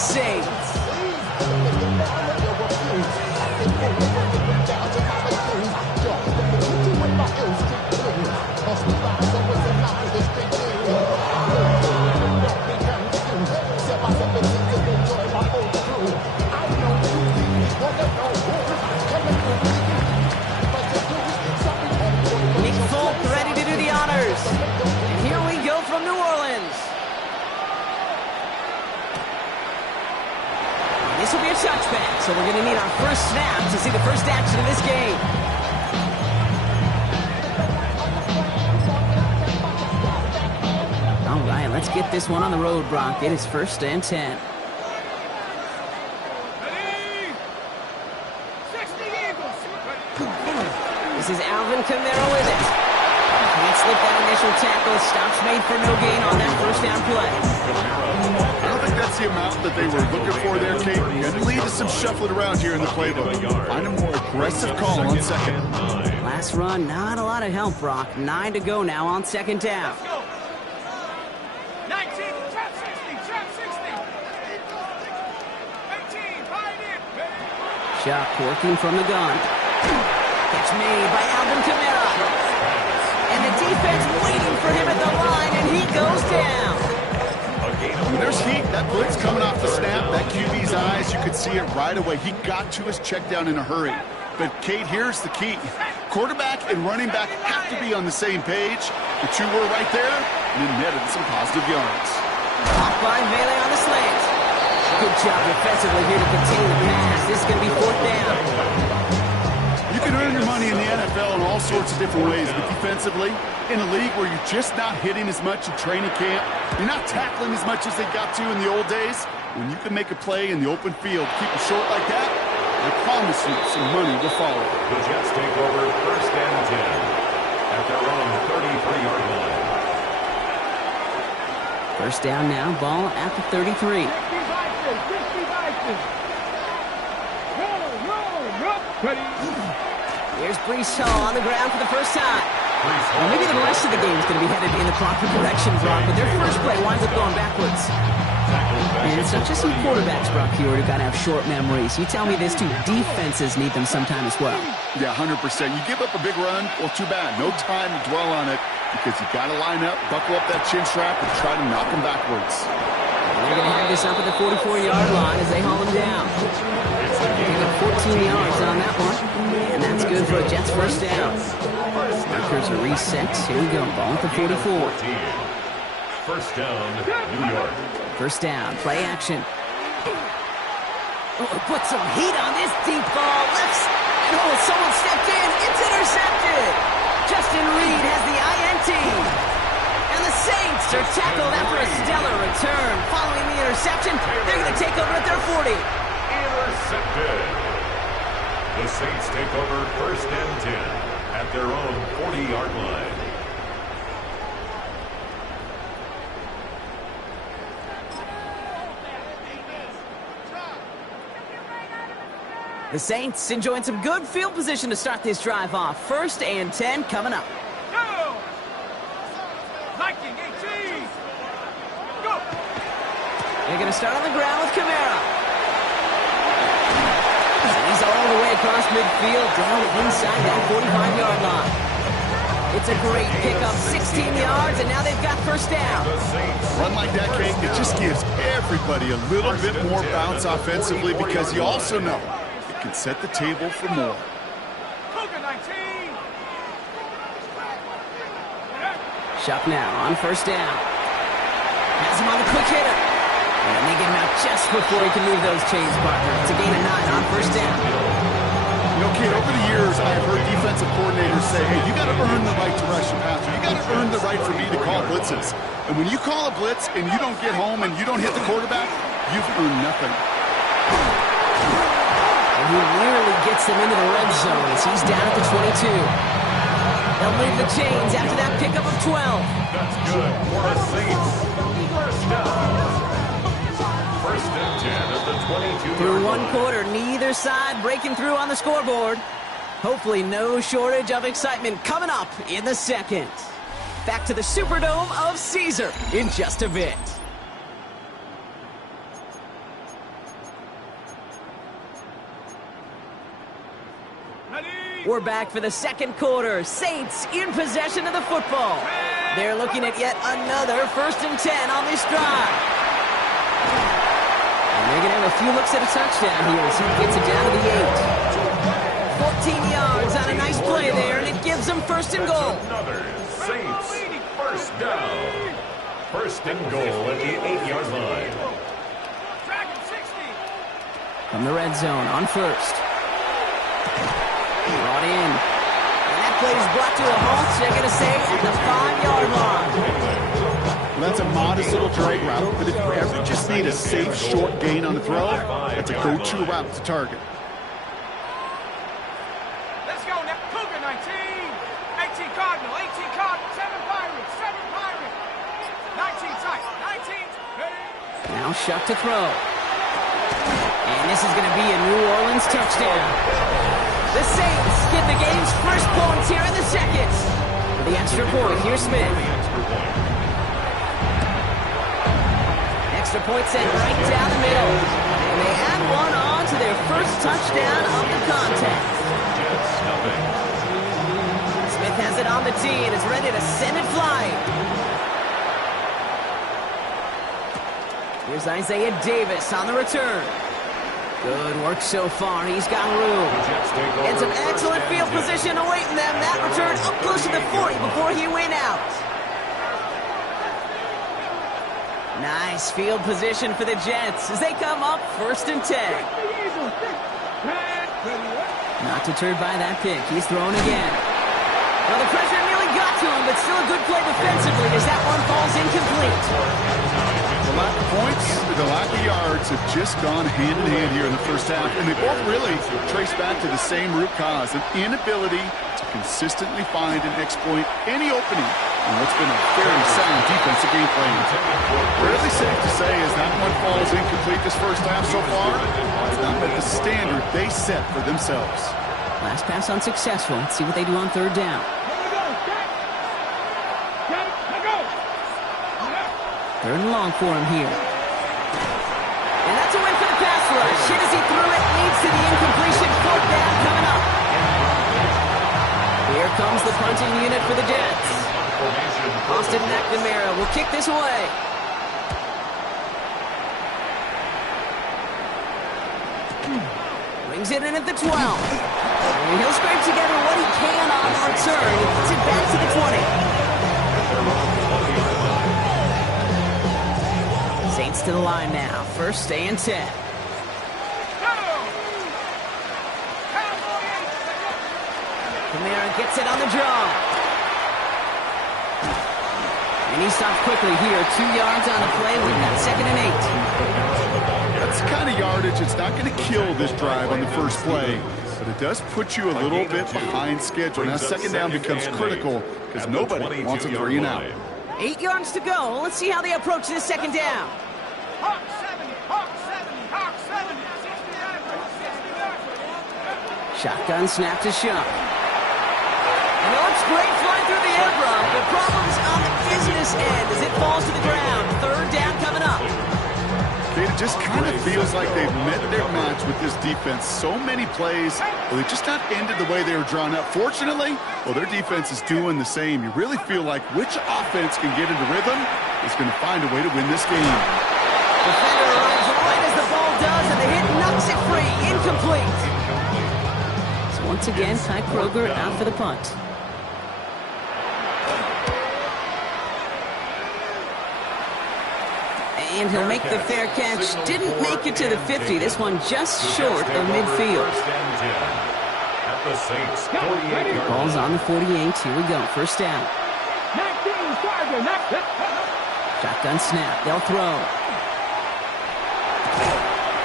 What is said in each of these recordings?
Saints. Nick Folk ready to do the honors. And here we go from New Orleans. This will be a touchback, so we're going to need our first snap to see the first action of this game. All right, let's get this one on the road, Brock. It is 1st and 10. This is Alvin Kamara with it. Can't slip that initial tackle. Stops made for no gain on that first down play. I don't think that's the amount that they were looking for there, Kate. Going to lead to some shuffling around here in the playbook. Find a more aggressive call on second. Last run, not a lot of help, Brock. 9 to go now on 2nd down. 19, trap 60, trap 60. 18, find it. Chuck working from the gun. Catch made by Alvin Kamara. And the defense waiting for him at the line, and he goes down. When there's heat, that blitz coming off the snap, that QB's eyes, you could see it right away. He got to his check down in a hurry. But, Kate, here's the key. Quarterback and running back have to be on the same page. The two were right there, and it netted some positive yards. Off by Melee on the slant. Good job defensively here to contain the pass. This is going to be 4th down. You can earn your money in the NFL in all sorts of different ways, but defensively, in a league where you're just not hitting as much in training camp, you're not tackling as much as they got to in the old days, when you can make a play in the open field, keep it short like that, I promise you some money will follow. The Jets take over 1st and 10 at their own 33-yard line. 1st down now, ball at the 33. Here's Brees Hall on the ground for the first time. Well, maybe the rest of the game is going to be headed in the proper direction, Brock, but their first play winds up going backwards. And it's not just some quarterbacks, Brock, here who got to have short memories. You tell me this, too. Defenses need them sometime as well. Yeah, 100%. You give up a big run, well, too bad. No time to dwell on it because you got to line up, buckle up that chin strap, and try to knock them backwards. And they're going to have this up at the 44-yard line as they haul him down. Pick up 14 yards on that one. And that's good for a Jets first down. Markers are reset. Here we go. Ball at the 44. 1st down, New York. 1st down. Play action. Oh, put some heat on this deep ball. Left. And oh, someone stepped in. It's intercepted. Justin Reed has the INT. And the Saints are tackled after a stellar return. Following the interception, they're going to take over at their 40. Intercepted. The Saints take over 1st and 10 at their own 40-yard line. The Saints enjoying some good field position to start this drive off. 1st and 10 coming up. Go! Viking 18! Go! They're going to start on the ground with Kamara. He's all the way across midfield, down inside that 45-yard line. It's a great pickup, 16 yards, and now they've got 1st down. Run like that, Kate, it just gives everybody a little bit more bounce offensively because you also know it can set the table for more. Cougar 19! Shuck now on 1st down. Has him on the quick hitter. And they get him out just before he can move those chains, partner. It's a gain of 9 on 1st down. You know, Kate, over the years, I've heard defensive coordinators say, hey, you got to earn the right to rush your passer. You got to earn the right for me to call blitzes. And when you call a blitz and you don't get home and you don't hit the quarterback, you've earned nothing. And he nearly gets them into the red zone as he's down at the 22. They'll move the chains after that pickup of 12. That's good for the Saints. 1st down. 1st and 10 at the 22. Through one quarter, neither side breaking through on the scoreboard. Hopefully no shortage of excitement coming up in the 2nd. Back to the Superdome of Caesar in just a bit. We're back for the second quarter. Saints in possession of the football. They're looking at yet another 1st and 10 on this drive. And they're going to have a few looks at a touchdown here as he gets it down to the 8. 14 yards on a nice play there, and it gives them 1st and goal. Another Saints 1st down. 1st and goal at the 8-yard line. From the red zone on 1st. Brought in. And that play is brought to a halt, they're going to say, at the 5-yard line. Well, that's a modest little drag route, but if you ever just need a safe, short gain on the throw, that's a go-to route to target. Let's go now. Cougar 19. 18 Cardinal. 18 Cardinal. 7 Pirates. 7 Pirates. 19 tight. 19. Now Shuck to throw. And this is going to be a New Orleans touchdown. The Saints get the game's first points here in the second. For the extra point, here's Smith. Extra point sent right down the middle. And they add one on to their first touchdown of the contest. Smith has it on the tee and is ready to send it flying. Here's Isaiah Davis on the return. Good work so far. He's got room. And some excellent field position awaiting them. That return up close to the 40 before he went out. Nice field position for the Jets as they come up 1st and 10. Not deterred by that pick. He's thrown again. Well, the pressure nearly got to him, but still a good play defensively as that one falls incomplete. The lack of points, the lack of yards have just gone hand in hand here in the first half, and they both really trace back to the same root cause, an inability to consistently find and exploit any opening in what's been a very sound defensive game plan. Fairly safe to say as that one falls incomplete this first half so far, it's not met the standard they set for themselves. Last pass unsuccessful. Let's see what they do on 3rd down. Third and long for him here. And that's a win for the pass rush. Hit as he threw it, leads to the incompletion. 4th down coming up. Here comes the punting unit for the Jets. Austin McNamara will kick this away. Brings it in at the 12. And he'll scrape together what he can on the return. He gets it back to the 20. Saints to the line now. 1st and 10. Kamara gets it on the draw. And he stops quickly here. 2 yards on the play. We've got 2nd and 8. That's the kind of yardage it's not going to kill this drive on the first play, but it does put you a little bit behind schedule. Now 2nd down becomes critical because nobody wants a 3 and out. 8 yards to go. Let's see how they approach this 2nd down. Hawk 70, Hawk 70, Hawk 70, 60 Shotgun snap to Shuck. And it looks great flying through the air, Brock. The problem's on the business end as it falls to the ground. 3rd down coming up. It just kind of feels like they've met their match with this defense. So many plays, well, they just not ended the way they were drawn up. Fortunately, well, their defense is doing the same. You really feel like which offense can get into rhythm is going to find a way to win this game. Defender arrives right as the ball does, and the hit knocks it free. Incomplete. So once again, Ty Kroger out for the punt. And he'll make the fair catch. Didn't make it to the 50. This one just short of midfield. Ball's on the 48. Here we go. 1st down. Shotgun snap. They'll throw.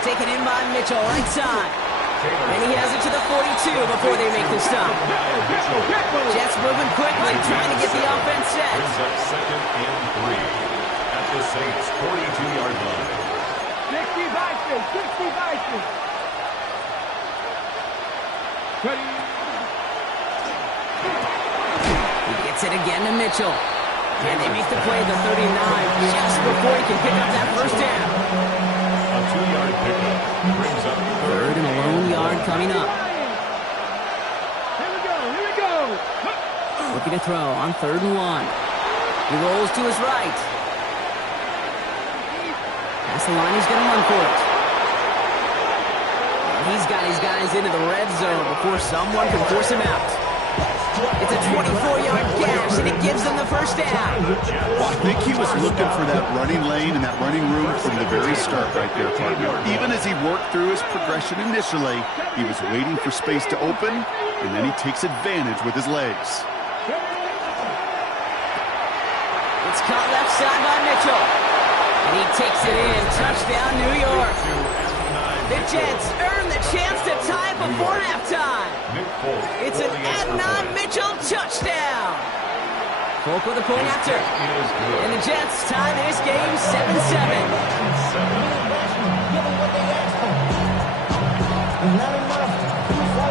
Taken in by Mitchell, right side. And he has it to the 42 before they make the stop. Jets moving quickly, trying to get the offense set. 2nd and 3 at the Saints' 42-yard line. 60 Vikings, 60 Vikings. He gets it again to Mitchell. And they make the play at the 39 just before he can pick up that 1st down. A 2-yard pickup brings up 3rd and a lone yard coming up. Looking to throw on 3rd and 1. He rolls to his right. Past the line, he's going to run for it. And he's got his guys into the red zone before someone can force him out. It's a 24-yard gash, and it gives them the first down. Well, I think he was looking for that running lane and that running room from the very start right there, partner. Even as he worked through his progression initially, he was waiting for space to open, and then he takes advantage with his legs. It's caught left side by Mitchell. And he takes it in. Touchdown, New York. The Jets earn the chance to tie it before halftime. It's an Adnan Mitchell touchdown. Folk with a point after. And the Jets tie this game 7-7.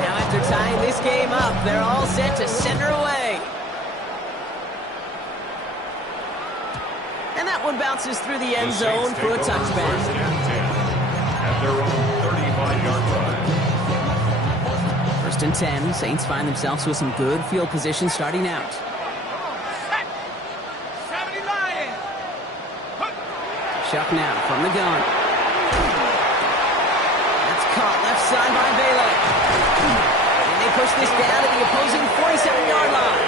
Now after tying this game up, they're all set to send her away. And that one bounces through the end zone for a touchback. At their own 35-yard line. 1st and 10. Saints find themselves with some good field position starting out. Set. 70 Lions. Chuck now from the gun. That's caught left side by Bailey. And they push this down to the opposing 47-yard line.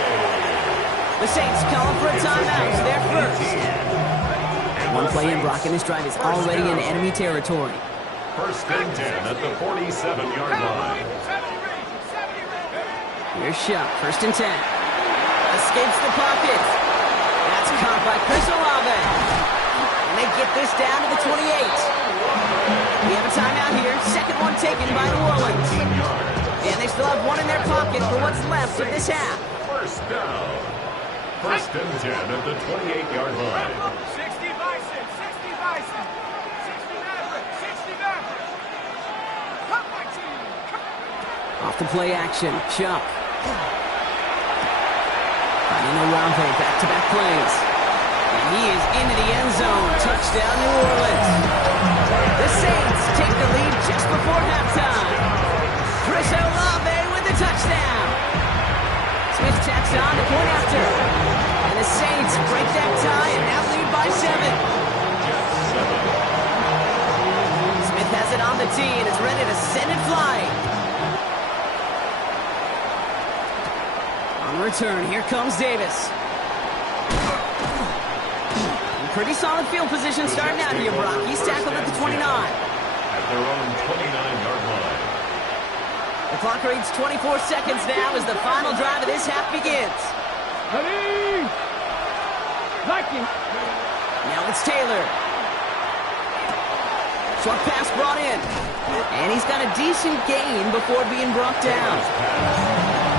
The Saints calling for a timeout. They're first. One play in, Brock, and this drive is already in enemy territory. 1st and 10 at the 47-yard line. Here's Shuck, 1st and 10. Escapes the pocket. That's caught by Chris Olave. And they get this down to the 28. We have a timeout here. 2nd one taken by New Orleans. And they still have one in their pocket for what's left of this half. 1st down. 1st and 10 at the 28-yard line. 60 Bison, 60 Bison, 60 Maverick, 60 Maverick. Cut my team. Off the play action, Chuck. Finding Olave, back-to-back plays. And he is into the end zone. Touchdown, New Orleans. The Saints take the lead just before halftime. Chris Olave with the touchdown. Smith tacks on to point after. And the Saints break that tie and now lead by 7. Smith has it on the tee and is ready to send it flying. On return, here comes Davis. Pretty solid field position starting out here, Brock. He's tackled at the 29. At their own 29-yard line. The clock reads 24 seconds now as the final drive of this half begins. Ready? Viking. Now it's Taylor. Short pass brought in. And he's got a decent gain before being brought down.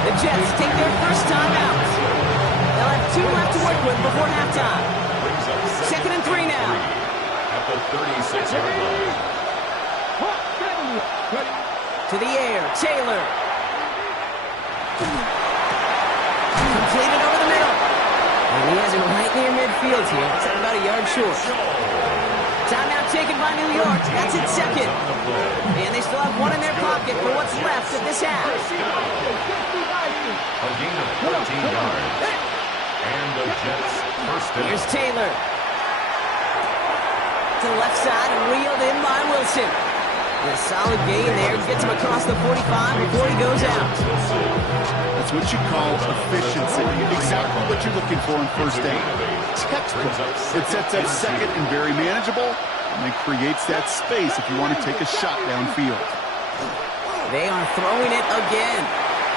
The Jets take their first time out. They'll have 2 left to work with before halftime. 2nd and 3 now. At the 36-yard line. To the air, Taylor. Completed over the middle. And he has it right near midfield here. It's about a yard short. Timeout taken by New York. That's its 2nd. And they still have one in their pocket for what's left of this half. A gain of 14 yards. And the Jets first down. Here's Taylor. To the left side and reeled in by Wilson. And a solid gain there. Gets him across the 45 before he goes out. That's what you call efficiency. Exactly what you're looking for in first down. Textbook. It sets up 2nd and very manageable, and then creates that space if you want to take a shot downfield. They are throwing it again.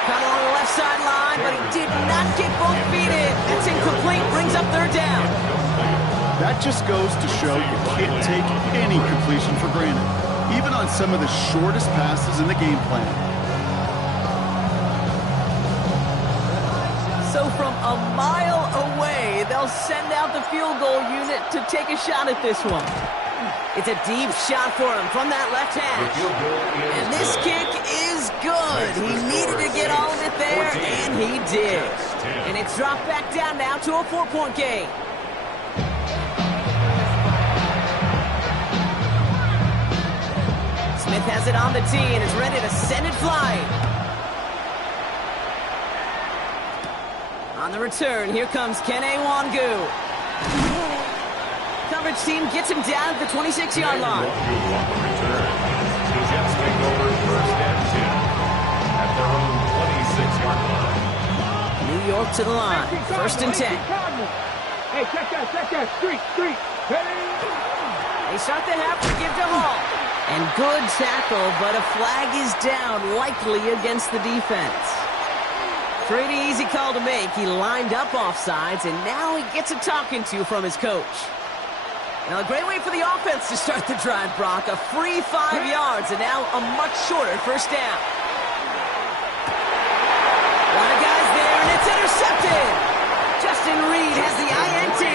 Caught along the left sideline, but he did not get both feet in. That's incomplete. Brings up 3rd down. That just goes to show you can't take any completion for granted, even on some of the shortest passes in the game plan. So from a mile away, they'll send out the field goal unit to take a shot at this one. It's a deep shot for him from that left hash. And this kick is good. He needed to get all of it there, and he did. And it's dropped back down now to a 4-point game. Smith has it on the tee and is ready to send it flying. On On the return, here comes Kene Wangu. Coverage team gets him down at the 26-yard line. On the return. The Jets take over first and 10 at their own 26-yard line. New York to the line. First and 10. Hey, check that. Street. They start the half to give to Hall. And good tackle, but a flag is down, likely against the defense. Pretty easy call to make. He lined up offsides, and now he gets a talking to from his coach. Now, a great way for the offense to start the drive, Brock. A free 5 yards, and now a much shorter first down. A lot of guys there, and it's intercepted. Justin Reed has the INT.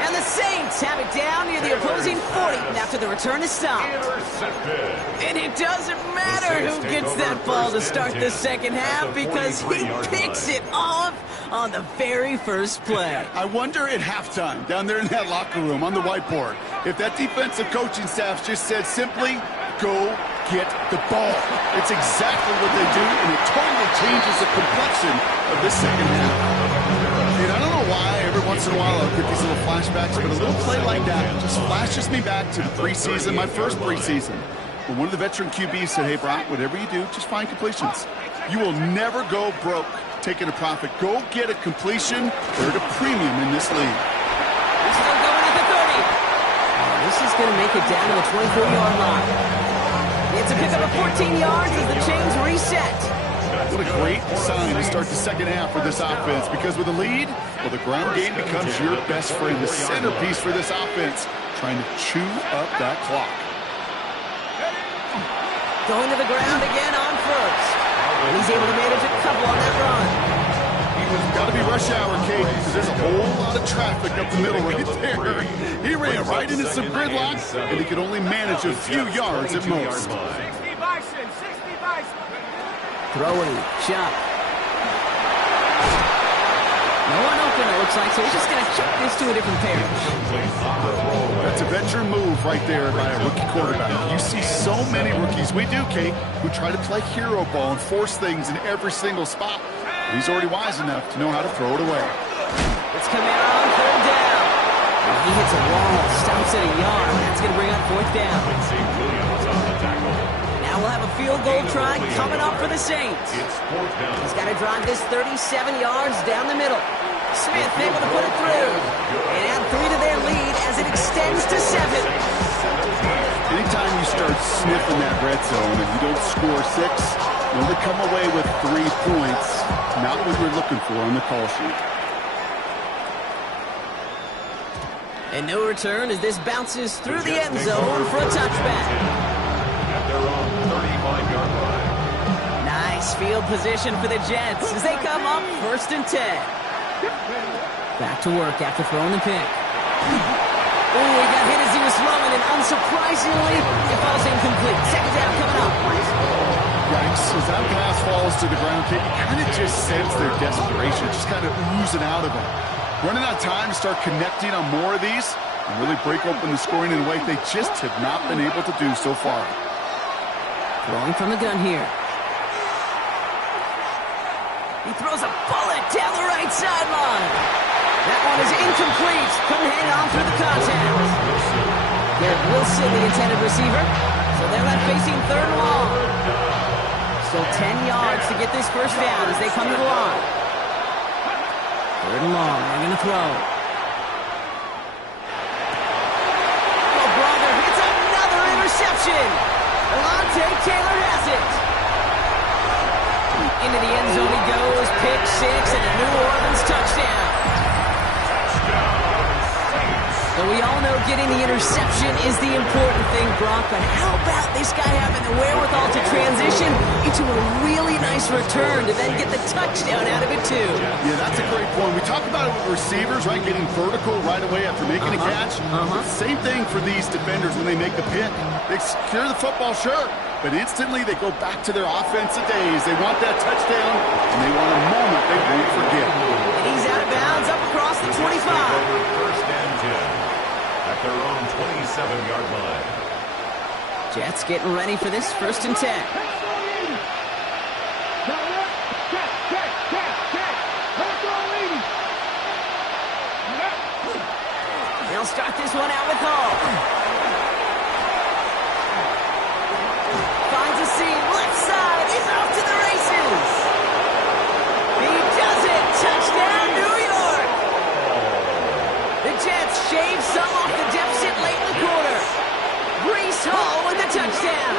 And the Saints have it down near the opposing 40 after the return is stopped. Intercepted. And it doesn't matter who gets that ball to start the second half because he picks it off on the very first play. I wonder at halftime, down there in that locker room on the whiteboard, if that defensive coaching staff just said simply, go get the ball. It's exactly what they do, and it totally changes the complexion of this second half. And I don't know why, every once in a while I'll get these little flashbacks, but a little play like that just flashes me back to the preseason, my first preseason, when one of the veteran QBs said, hey, Brock, whatever you do, just find completions. You will never go broke taking a profit. Go get a completion. They're at a premium in this league. He's still going at the 30. This is going to make it down to the 24-yard line. It's a pickup of 14 yards as the chains reset. What a great sign to start the second half for this offense, because with a lead, well, the ground game becomes your best friend, the centerpiece for this offense, trying to chew up that clock. Going to the ground again on first. And he's able to manage a couple on that run. Got to be rush hour, Kate, because there's a whole lot of traffic up the middle right there. He ran right into some gridlock, and he could only manage a few yards at most. 60 Bison. Throwing, shot. No one open, it looks like, so he's just going to chuck this to a different pair. That's a veteran move right there by a rookie quarterback. You see so many rookies, we do, Kate, who try to play hero ball and force things in every single spot. He's already wise enough to know how to throw it away. It's coming on third down. And he hits a wall, stops at a yard. That's going to bring up fourth down. Now we'll have a field goal try coming up for the Saints. He's got to drive this 37 yards down the middle. Smith able to put it through and add 3 to their lead as it extends to 7. Anytime you start sniffing that red zone and you don't score 6, you only come away with 3 points, not what you're looking for on the call sheet. And no return as this bounces through the end zone for a touchback. At their own 35-yard line. Nice field position for the Jets as they come up first and 10. Back to work after throwing the pick. Oh, he got hit as he was throwing, and unsurprisingly, it falls incomplete. Second down coming up. Yikes, as that pass falls to the ground, Kate, you kind of just sense their desperation, just kind of oozing out of them. Running out of time to start connecting on more of these and really break open the scoring in a way they just have not been able to do so far. Throwing from the gun here. He throws a bullet down the right sideline. That one is incomplete. Couldn't hang on through the contact. Garrett Wilson, the intended receiver. So they're left facing third and long. Still 10 yards to get this first down as they come to the line. Third and long. They're going to throw. Oh, brother, it's another interception. Alontae Taylor has it. Into the end zone he goes. Pick 6 and a New Orleans touchdown. So we all know getting the interception is the important thing, Brock, but how about this guy having the wherewithal to transition into a really nice return to then get the touchdown out of it, too? Yeah, that's a great point. We talk about it with receivers, right, getting vertical right away after making a catch. Same thing for these defenders when they make the pick. They secure the football, sure, but instantly they go back to their offensive days. They want that touchdown, and they want a moment they won't forget. And he's out of bounds up across the 25. First and 10 at their own 27-yard line. Jets getting ready for this first and 10. start this one out with Hall. Finds a seam, left side, he's off to the races. He does it, touchdown New York. The Jets shave some off the deficit late in the quarter. Breece Hall with the touchdown.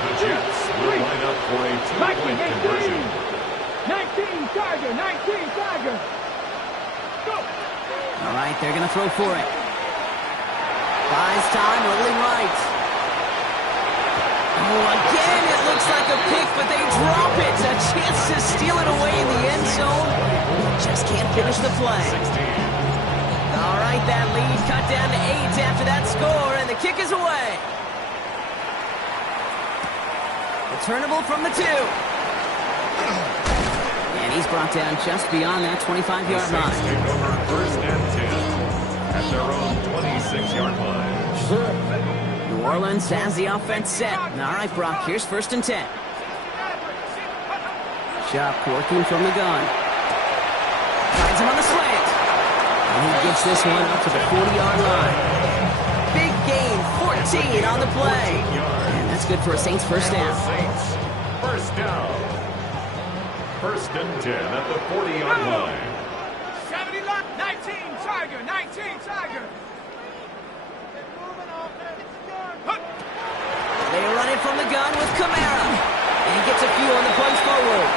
The Jets will line up for a two-point conversion. 19 Tiger, 19 Tiger. Go. All right, they're going to throw for it. Buys time, rolling right. Oh, again, it looks like a pick, but they drop it. A chance to steal it away in the end zone. Just can't finish the play. 16. All right, that lead cut down to 8 after that score, and the kick is away. Returnable from the 2. And he's brought down just beyond that 25-yard The line. Saints take over first and 10 at their own 26-yard line. New Orleans has the offense set. All right, Brock, here's first and 10. Shuck working from the gun. Finds him on the slant. And he gets this one up to the 40-yard line. Big gain, 14 on the play. And that's good for a Saints first down. Saints, first down. First and 10 at the 40-yard line. 70 line, 19 Tiger, 19 Tiger. They run it from the gun with Kamara. And he gets a few on the punch forward.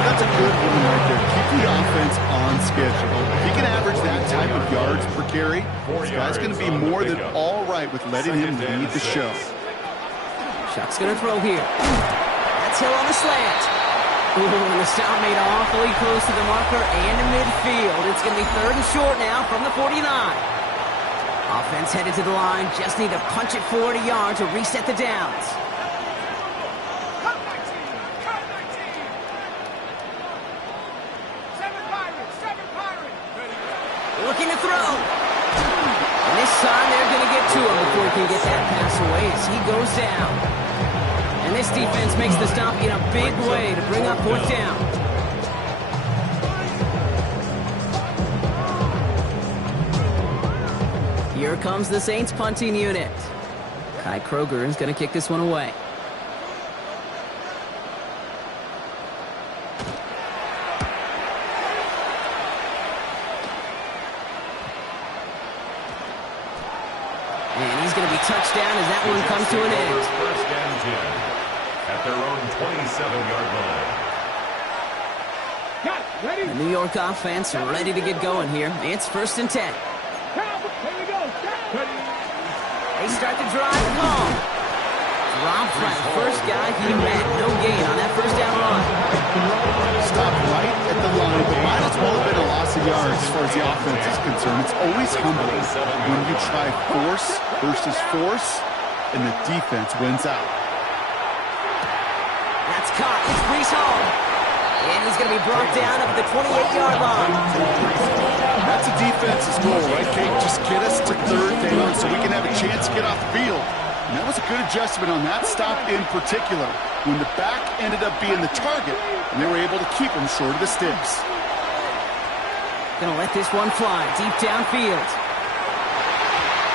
That's a good one right there. Keep the offense on schedule. If he can average that type of yards per carry, this guy's going to be more than all right with letting him lead the show. Shuck's going to throw here. That's Hill on the slant. Ooh, and the stop made awfully close to the marker and in midfield. It's going to be third and short now from the 49. Offense headed to the line. Just need to punch it 40 yards to reset the downs. Cut 19, cut 19. 7 Pirates, 7 Pirates. Looking to throw. And this time they're going to get to him before he can get that pass away as he goes down. And this defense makes the stop in a big way to bring up fourth down. Here comes the Saints punting unit. Kai Kroger is going to kick this one away. And he's going to be touched down as that one comes to an end. First and 10 at their own 27-yard line. Got it, ready? The New York offense ready to get going here. It's first and 10. Here we go. Ready? They start the drive at home. Rob Flat, first guy he met. No gain on that first down run. Stop right at the line, but might as well have been a loss of yards as far as the offense is concerned. It's always humbling when you try force versus force, and the defense wins out. That's caught. It's Breece Hall. And he's going to be brought down up at the 28-yard line. That's a defense's goal, right, Kate? Just get us to third down so we can have a chance to get off the field. And that was a good adjustment on that stop in particular, when the back ended up being the target, and they were able to keep him short of the sticks. Going to let this one fly deep downfield.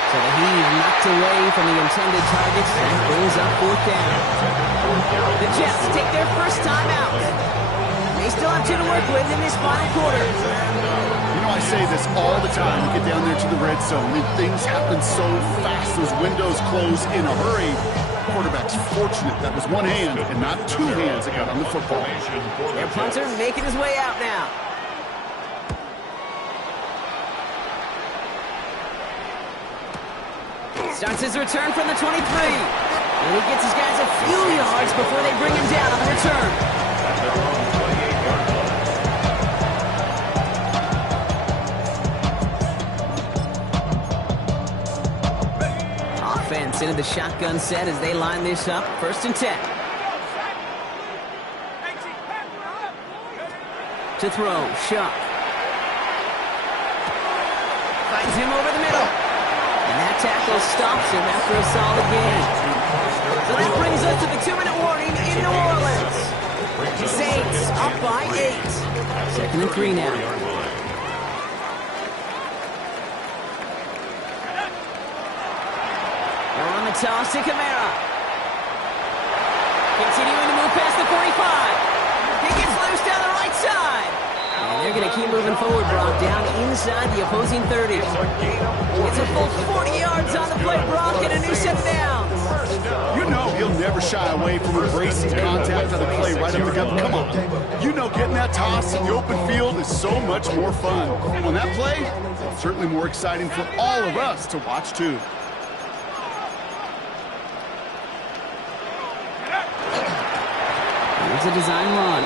So the heave knocked away from the intended targets and brings up fourth down. The Jets take their first time out. They still have 2 to work with in this final quarter. You know, I say this all the time. You get down there to the red zone, and things happen so fast. Those windows close in a hurry. Quarterback's fortunate that was one hand and not 2 hands that got on the football. Their punter making his way out now. Starts his return from the 23. And he gets his guys a few yards before they bring him down on the return. Offense into the shotgun set as they line this up. First and 10. To throw, Shuck. Finds him over the middle. And that tackle stops him after a solid gain. So that brings us to the 2-minute warning in New Orleans. Saints up by 8. Second and 3 now. toss to Kamara. Continuing to move past the 45. He gets loose down the right side. And they're going to keep moving forward, Brock, down inside the opposing 30. It's a full 40 yards on the play, Brock, and a new set of downs. You know he'll never shy away from embracing contact on the play right up the gut. Come on. You know getting that toss in the open field is so much more fun. And on that play, it's certainly more exciting for all of us to watch, too. Here's a design run.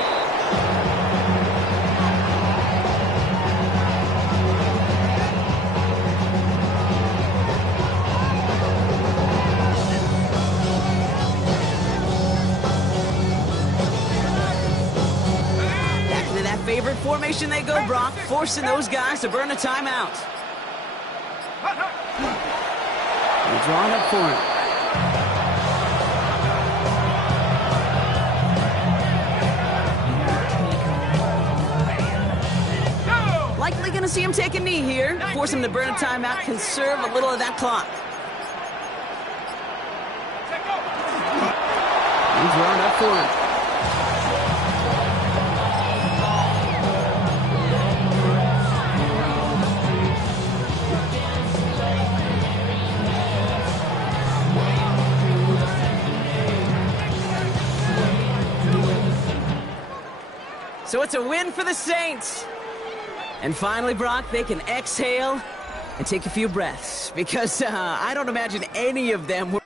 Favorite formation they go, Brock, forcing those guys to burn a timeout. They're drawing up for him. Likely going to see him take a knee here. Force him to burn a timeout, conserve a little of that clock. He's drawing up for him. So it's a win for the Saints. And finally, Brock, they can exhale and take a few breaths because I don't imagine any of them were